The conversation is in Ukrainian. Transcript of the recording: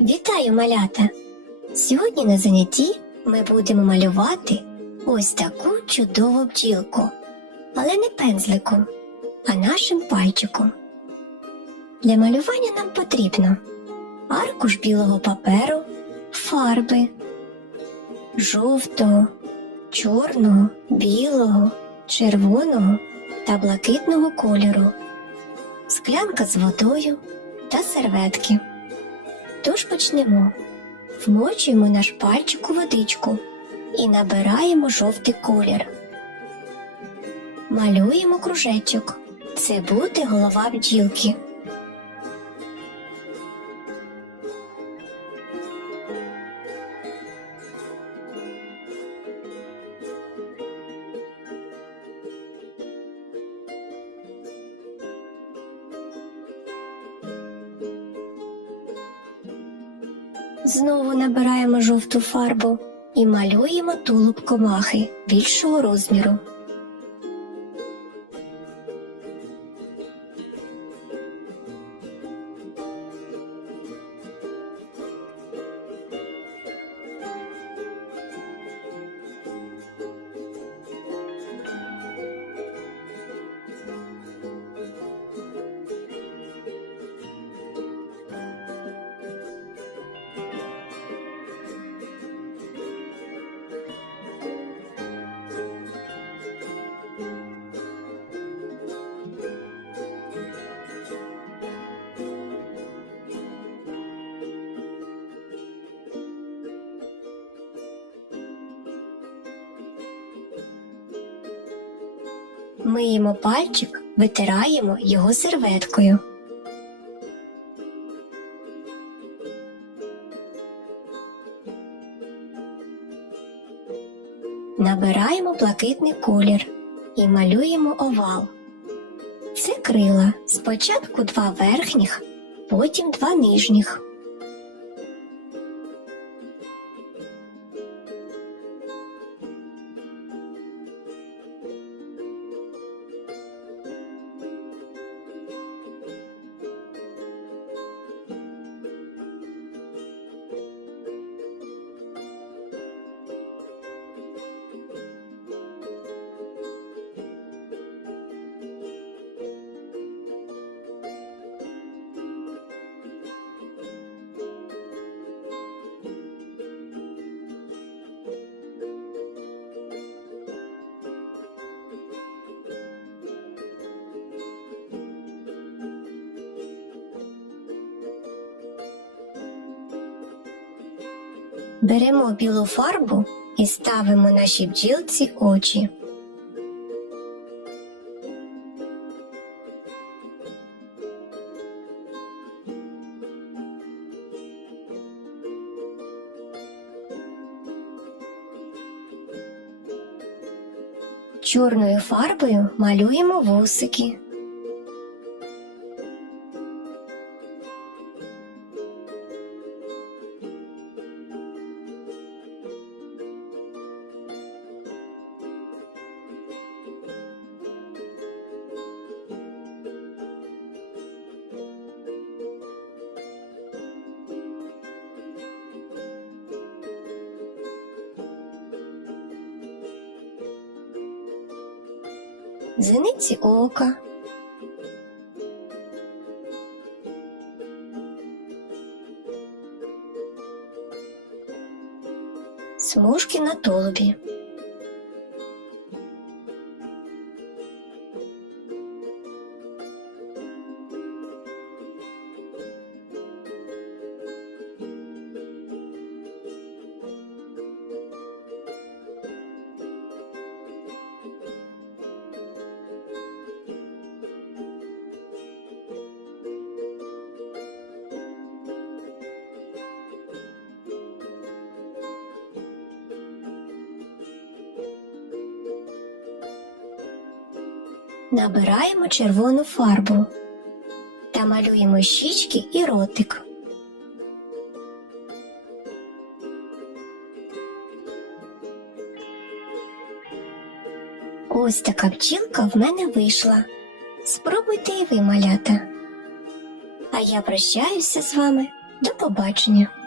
Вітаю, малята! Сьогодні на занятті ми будемо малювати ось таку чудову бджілку, але не пензликом, а нашим пальчиком. Для малювання нам потрібно аркуш білого паперу, фарби жовтого, чорного, білого, червоного та блакитного кольору, склянка з водою та серветки. Тож почнемо. Вмочуємо наш пальчик у водичку і набираємо жовтий колір. Малюємо кружечок. Це буде голова бджілки. Знову набираємо жовту фарбу і малюємо тулуб комахи більшого розміру. Миємо пальчик, витираємо його серветкою. Набираємо блакитний колір і малюємо овал. Це крила. Спочатку два верхніх, потім два нижніх. Беремо білу фарбу і ставимо нашій бджілці очі. Чорною фарбою малюємо вусики. Зениці ока. Смужки на тулубі. Набираємо червону фарбу та малюємо щічки і ротик. Ось така бджілка в мене вийшла. Спробуйте і ви малята. А я прощаюся з вами До побачення!